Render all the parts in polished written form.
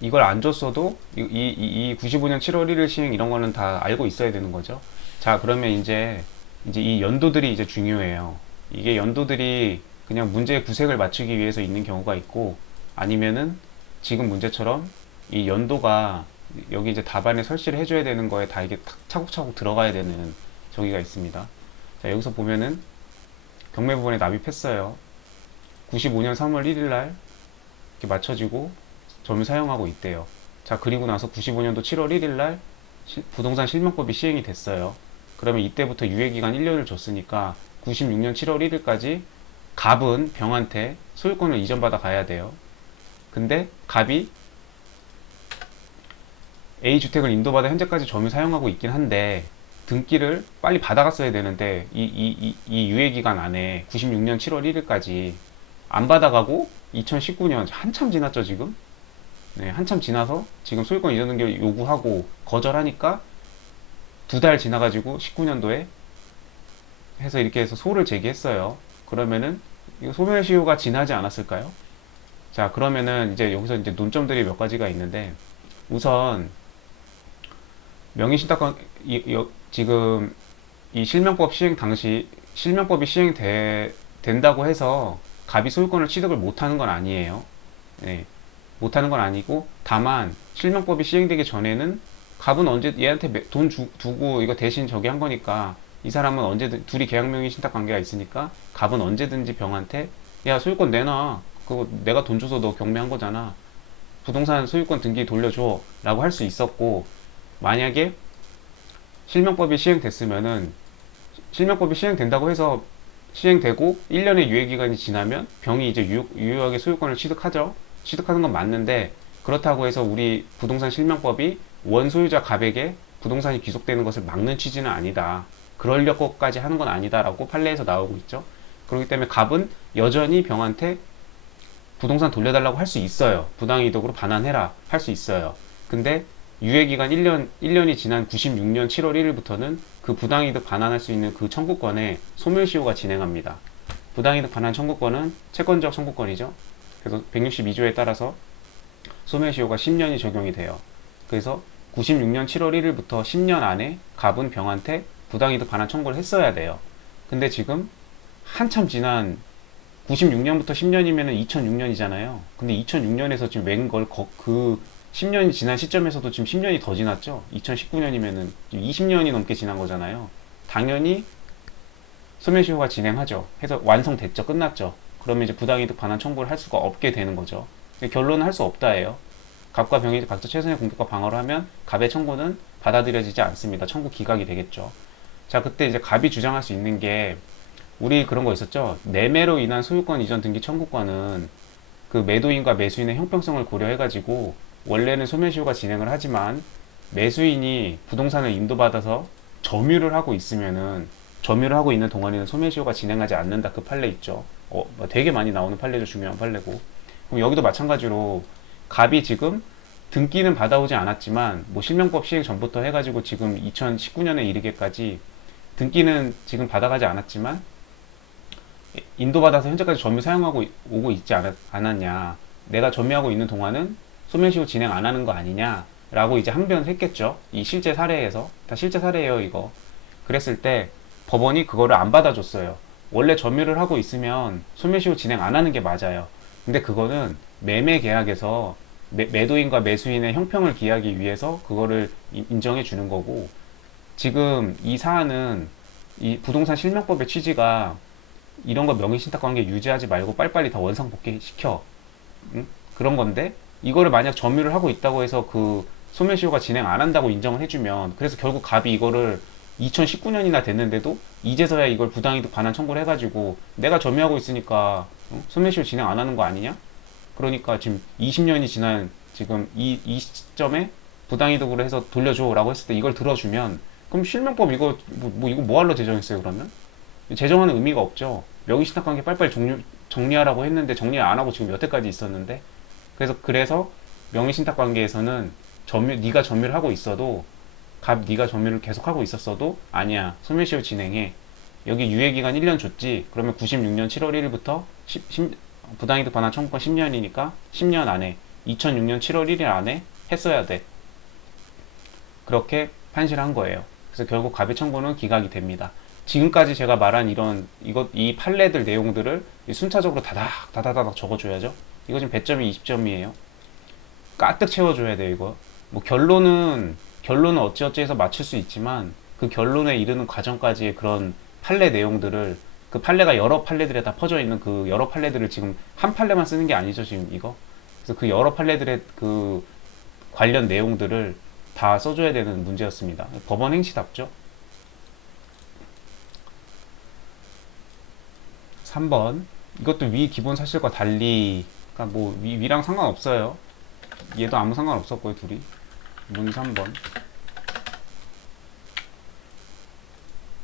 이걸 안 줬어도 이 95년 7월 1일 시행 이런 거는 다 알고 있어야 되는 거죠. 자, 그러면 이제 이 연도들이 이제 중요해요. 이게 연도들이 그냥 문제 구색을 맞추기 위해서 있는 경우가 있고, 아니면은 지금 문제처럼 이 연도가 여기 이제 답안에 설치를 해줘야 되는 거에 다 이게 탁 차곡차곡 들어가야 되는 저기가 있습니다. 자, 여기서 보면은 경매 부분에 납입했어요. 95년 3월 1일 날 이렇게 맞춰지고 점을 사용하고 있대요. 자, 그리고 나서 95년도 7월 1일 날 부동산 실명법이 시행이 됐어요. 그러면 이때부터 유예기간 1년을 줬으니까 96년 7월 1일까지 갑은 병한테 소유권을 이전받아 가야 돼요. 근데 갑이 A주택을 인도받아 현재까지 점유 사용하고 있긴 한데 등기를 빨리 받아갔어야 되는데 이 유예기간 안에 96년 7월 1일까지 안 받아가고 2019년 한참 지났죠 지금. 네, 한참 지나서 지금 소유권 이전 등기를 요구하고 거절하니까 2달 지나가지고 19년도에 해서 이렇게 해서 소를 제기했어요. 그러면은 이거 소멸시효가 지나지 않았을까요? 자, 그러면은 이제 여기서 이제 논점들이 몇 가지가 있는데, 우선 명의신탁권 지금 이 실명법 시행 당시 실명법이 된다고 해서 갑이 소유권을 취득을 못하는 건 아니에요. 네, 못하는 건 아니고, 다만 실명법이 시행되기 전에는 갑은 언제 얘한테 두고 이거 대신 저기 한 거니까, 이 사람은 언제든 둘이 계약명의 신탁 관계가 있으니까 갑은 언제든지 병한테 야 소유권 내놔, 그거 내가 돈 줘서 너 경매한 거잖아, 부동산 소유권 등기 돌려줘 라고 할 수 있었고, 만약에 실명법이 시행됐으면은 실명법이 시행된다고 해서 시행되고 1년의 유예기간이 지나면 병이 이제 유효하게 소유권을 취득하죠. 취득하는 건 맞는데, 그렇다고 해서 우리 부동산 실명법이 원소유자 갑에게 부동산이 귀속되는 것을 막는 취지는 아니다. 그러려고까지 하는 건 아니다라고 판례에서 나오고 있죠. 그렇기 때문에 갑은 여전히 병한테 부동산 돌려달라고 할 수 있어요. 부당이득으로 반환해라 할 수 있어요. 근데 유예기간 1년이 지난 96년 7월 1일부터는 그 부당이득 반환할 수 있는 그 청구권에 소멸시효가 진행합니다. 부당이득 반환 청구권은 채권적 청구권이죠. 그래서 162조에 따라서 소멸시효가 10년이 적용이 돼요. 그래서 96년 7월 1일부터 10년 안에 갑은 병한테 부당이득 반환 청구를 했어야 돼요. 근데 지금 한참 지난 96년부터 10년이면 2006년이잖아요. 근데 2006년에서 지금 그 10년이 지난 시점에서도 지금 10년이 더 지났죠. 2019년이면은 20년이 넘게 지난 거잖아요. 당연히 소멸시효가 진행하죠. 해서 완성됐죠. 끝났죠. 그러면 이제 부당이득 반환 청구를 할 수가 없게 되는 거죠. 결론은 할 수 없다예요. 갑과 병이 각자 최선의 공격과 방어를 하면 갑의 청구는 받아들여지지 않습니다. 청구 기각이 되겠죠. 자, 그때 이제 갑이 주장할 수 있는 게, 우리 그런 거 있었죠. 매매로 인한 소유권 이전 등기 청구권은 그 매도인과 매수인의 형평성을 고려해가지고 원래는 소멸시효가 진행을 하지만 매수인이 부동산을 인도받아서 점유를 하고 있으면은 점유를 하고 있는 동안에는 소멸시효가 진행하지 않는다. 그 판례 있죠. 뭐 되게 많이 나오는 판례죠. 중요한 판례고. 그럼 여기도 마찬가지로 갑이 지금 등기는 받아오지 않았지만 뭐 실명법 시행 전부터 해가지고 지금 2019년에 이르게까지 등기는 지금 받아가지 않았지만 인도받아서 현재까지 점유 사용하고 오고 있지 않았냐, 내가 점유하고 있는 동안은 소멸시효 진행 안 하는 거 아니냐 라고 이제 항변을 했겠죠. 이 실제 사례에서 다 실제 사례예요 이거. 그랬을 때 법원이 그거를 안 받아줬어요. 원래 점유를 하고 있으면 소멸시효 진행 안 하는 게 맞아요. 근데 그거는 매매 계약에서 매도인과 매수인의 형평을 기하기 위해서 그거를 인정해 주는 거고, 지금 이 사안은 이 부동산 실명법의 취지가 이런 거 명의신탁 관계 유지하지 말고 빨리빨리 다 원상복귀 시켜, 응? 그런 건데, 이거를 만약 점유를 하고 있다고 해서 그 소멸시효가 진행 안 한다고 인정을 해주면, 그래서 결국 갑이 이거를 2019년이나 됐는데도 이제서야 이걸 부당이득 반환 청구를 해가지고 내가 점유하고 있으니까 소멸시효 진행 안 하는 거 아니냐? 그러니까 지금 20년이 지난 지금 이 시점에 부당이득으로 해서 돌려줘라고 했을 때 이걸 들어주면, 그럼 실명법 이거 이거 뭐 하러 제정했어요 그러면? 제정하는 의미가 없죠. 명의신탁관계 빨리빨리 정리하라고 했는데 정리 안 하고 지금 여태까지 있었는데, 그래서 명의신탁관계에서는 네가 점유를 하고 있어도, 네가 점유를 계속하고 있었어도 아니야, 소멸시효 진행해. 여기 유예기간 1년 줬지. 그러면 96년 7월 1일부터 부당이득 반환 청구권 10년이니까 10년 안에 2006년 7월 1일 안에 했어야 돼. 그렇게 판시를 한 거예요. 그래서 결국 갑의 청구는 기각이 됩니다. 지금까지 제가 말한 이 판례들 내용들을 순차적으로 다다다닥 적어줘야죠. 이거 지금 배점이 20점이에요. 가득 채워줘야 돼요, 이거. 뭐 결론은 어찌어찌 해서 맞출 수 있지만 그 결론에 이르는 과정까지의 그런 판례 내용들을 그 판례가 여러 판례들에 다 퍼져 있는 그 여러 판례들을 지금 한 판례만 쓰는 게 아니죠, 지금 이거. 그래서 그 여러 판례들의 그 관련 내용들을 다 써줘야 되는 문제였습니다. 법원 행시답죠. 3번. 이것도 위 기본 사실과 달리, 그러니까 뭐 위랑 상관없어요. 얘도 아무 상관없었고요, 둘이. 문 3번.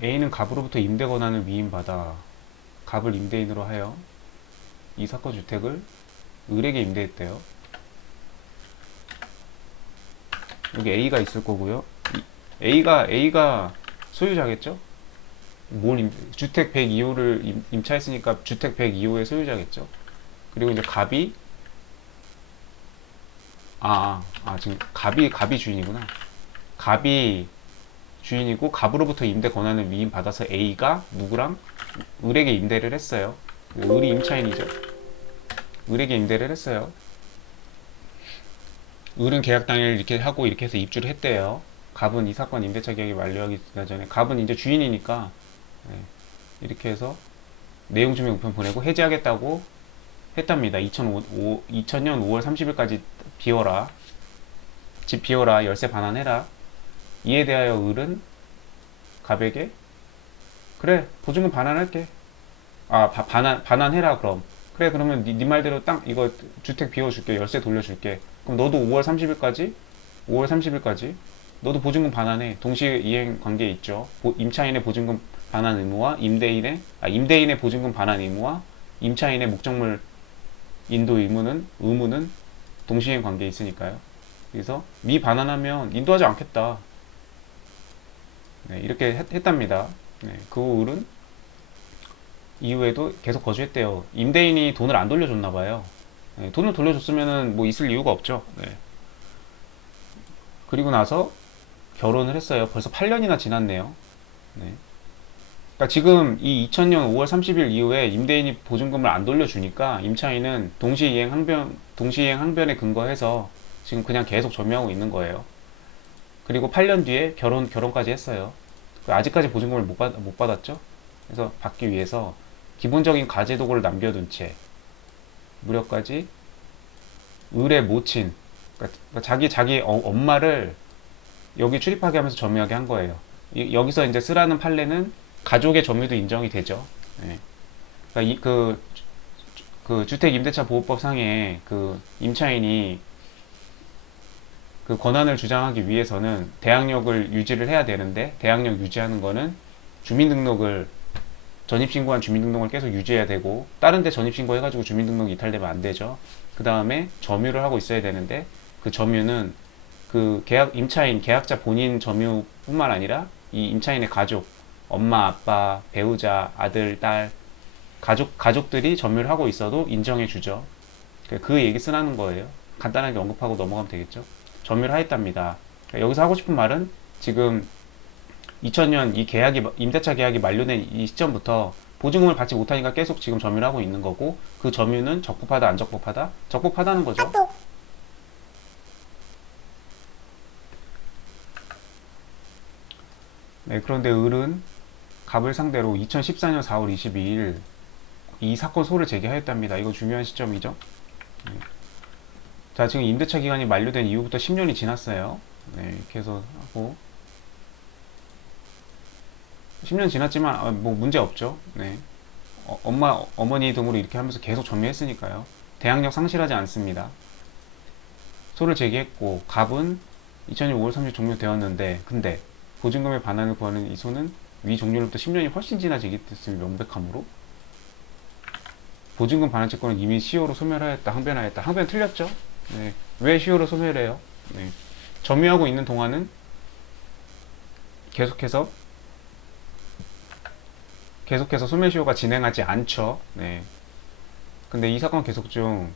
A는 갑으로부터 임대 권한을 위임받아 갑을 임대인으로 하여 이 사건 주택을 을에게 임대했대요. 여기 A가 있을 거고요. A가 소유자겠죠? 주택 102호를 임차했으니까 주택 102호의 소유자겠죠? 그리고 이제 갑이 지금 갑이 주인이구나. 갑이 주인이고 갑으로부터 임대 권한을 위임받아서 A가 누구랑 을에게 임대를 했어요. 을이 임차인이죠. 을에게 임대를 했어요. 을은 계약 당일 이렇게 하고 이렇게 해서 입주를 했대요. 갑은 이 사건 임대차 계약이 만료하기 전에 갑은 이제 주인이니까 이렇게 해서 내용 증명 우편 보내고 해지하겠다고 했답니다. 2000년 5월 30일까지 비워라. 집 비워라. 열쇠 반환해라. 이에 대하여 을은 갑에게 그래 보증금 반환할게. 반환해라 그럼. 그래 그러면 네 말대로 딱 이거 주택 비워줄게. 열쇠 돌려줄게. 그럼 너도 5월 30일까지 너도 보증금 반환해. 동시에 이행 관계에 있죠. 임차인의 보증금 반환 의무와 임대인의 보증금 반환 의무와 임차인의 목적물 인도 의무는 동시행 관계에 있으니까요. 그래서 미반환하면 인도하지 않겠다. 네, 이렇게 했답니다. 네, 그 을은 이후에도 계속 거주했대요. 임대인이 돈을 안 돌려줬나 봐요. 네, 돈을 돌려줬으면은 뭐 있을 이유가 없죠. 네. 그리고 나서 결혼을 했어요. 벌써 8년이나 지났네요. 네. 그러니까 지금 이 2000년 5월 30일 이후에 임대인이 보증금을 안 돌려주니까 임차인은 동시이행 항변에 근거해서 지금 그냥 계속 점유하고 있는 거예요. 그리고 8년 뒤에 결혼까지 했어요. 아직까지 보증금을 못 받았죠. 그래서 받기 위해서 기본적인 가제 도구를 남겨둔 채 무렵까지 을의 모친, 그러니까 자기 엄마를 여기 출입하게 하면서 점유하게 한 거예요. 여기서 이제 쓰라는 판례는 가족의 점유도 인정이 되죠. 예. 그러니까 그 주택임대차 보호법 상에 그 임차인이 그 권한을 주장하기 위해서는 대항력을 유지를 해야 되는데 대항력 유지하는 거는 전입신고한 주민등록을 계속 유지해야 되고 다른 데 전입신고 해가지고 주민등록 이탈되면 안 되죠. 그 다음에 점유를 하고 있어야 되는데 그 점유는 그 임차인 계약자 본인 점유뿐만 아니라 이 임차인의 가족, 엄마, 아빠, 배우자, 아들, 딸 가족들이 점유를 하고 있어도 인정해 주죠. 그 얘기 쓰라는 거예요. 간단하게 언급하고 넘어가면 되겠죠. 점유를 하였답니다. 여기서 하고 싶은 말은 지금 2000년 임대차 계약이 만료된 이 시점부터 보증금을 받지 못하니까 계속 지금 점유를 하고 있는 거고 그 점유는 적법하다 안 적법하다? 적법하다는 거죠. 네, 그런데 을은 갑을 상대로 2014년 4월 22일 이 사건 소를 제기하였답니다. 이거 중요한 시점이죠. 네. 자, 지금 임대차 기간이 만료된 이후부터 10년이 지났어요. 네, 이렇게 해서 하고 10년 지났지만 뭐 문제 없죠. 네. 어머니 등으로 이렇게 하면서 계속 점유했으니까요. 대항력 상실하지 않습니다. 소를 제기했고 갑은 2000년 5월 30일 종료되었는데 근데 보증금의 반환을 구하는 이 소는 위 종료로부터 10년이 훨씬 지나 제기됐음이 명백하므로 보증금 반환 채권은 이미 시효로 소멸하였다. 항변하였다. 항변 틀렸죠? 네. 왜 시효로 소멸해요? 네. 점유하고 있는 동안은 계속해서 소멸시효가 진행하지 않죠. 네. 근데 이 사건 계속 중